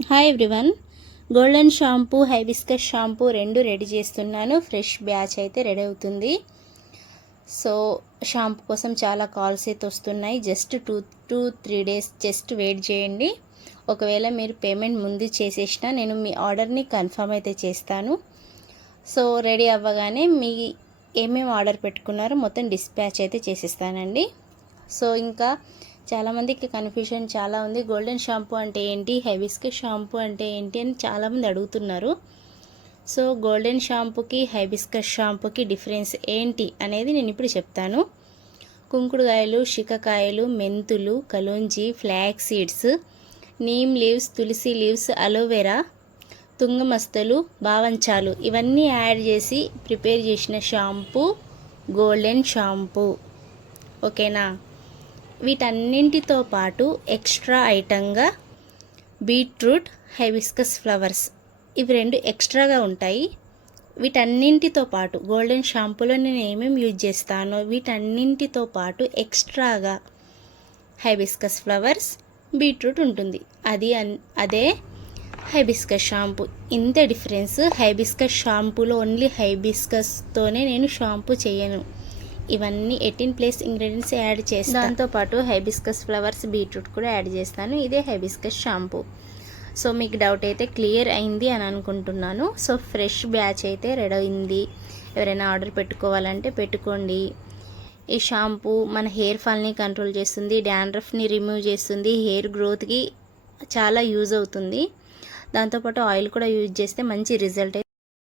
Hi everyone, golden shampoo hibiscus shampoo రెండు ready చేస్తున్నాను. Fresh batch అయితే రెడీ అవుతుంది. సో షాంపూ కోసం చాలా కాల్స్ అయితే వస్తున్నాయి. జస్ట్ 2-3 డేస్ జస్ట్ వెయిట్ చేయండి. ఒకవేళ మీరు పేమెంట్ ముందు చేసేసినా నేను మీ ఆర్డర్ని కన్ఫర్మ్ అయితే చేస్తాను. సో రెడీ అవ్వగానే మీ ఏమేమి ఆర్డర్ పెట్టుకున్నారో మొత్తం డిస్పాచ్ అయితే చేసేస్తానండి. సో ఇంకా చాలామందికి కన్ఫ్యూజన్ చాలా ఉంది. గోల్డెన్ షాంపూ అంటే ఏంటి, హైబిస్కస్ షాంపూ అంటే ఏంటి అని చాలామంది అడుగుతున్నారు. సో గోల్డెన్ షాంపూకి హైబిస్కస్ షాంపూకి డిఫరెన్స్ ఏంటి అనేది నేను ఇప్పుడు చెప్తాను. కుంకుడుకాయలు, శిఖకాయలు, మెంతులు, kalonji, flax seeds, neem leaves, tulasi leaves, aloe vera, తుంగమస్తలు, బావంచాలు ఇవన్నీ యాడ్ చేసి ప్రిపేర్ చేసిన షాంపూ గోల్డెన్ షాంపూ. ఓకేనా? వీటన్నింటితో పాటు ఎక్స్ట్రా ఐటంగా బీట్రూట్, హైబిస్కస్ ఫ్లవర్స్ ఇవి రెండు ఎక్స్ట్రాగా ఉంటాయి. వీటన్నింటితో పాటు గోల్డెన్ షాంపూలో నేను ఏమేమి యూజ్ చేస్తానో వీటన్నింటితో పాటు ఎక్స్ట్రాగా హైబిస్కస్ ఫ్లవర్స్, బీట్రూట్ ఉంటుంది. అదే హైబిస్కస్ షాంపూ. ఇంత డిఫరెన్స్. హైబిస్కస్ షాంపూలో ఓన్లీ హైబిస్కస్తోనే నేను షాంపూ చేయను. ఇవన్నీ 18+ ఇంగ్రీడియంట్స్ యాడ్ చేస్తాను. దాంతోపాటు హైబిస్కస్ ఫ్లవర్స్, బీట్రూట్ కూడా యాడ్ చేస్తాను. ఇదే హైబిస్కస్ షాంపూ. సో మీకు డౌట్ అయితే క్లియర్ అయింది అని అనుకుంటున్నాను. సో ఫ్రెష్ బ్యాచ్ అయితే రెడీ అయింది. ఎవరైనా ఆర్డర్ పెట్టుకోవాలంటే పెట్టుకోండి. ఈ షాంపూ మన హెయిర్ ఫాల్ని కంట్రోల్ చేస్తుంది, డాండ్రఫ్ని రిమూవ్ చేస్తుంది, హెయిర్ గ్రోత్కి చాలా యూజ్ అవుతుంది. దాంతోపాటు ఆయిల్ కూడా యూజ్ చేస్తే మంచి రిజల్ట్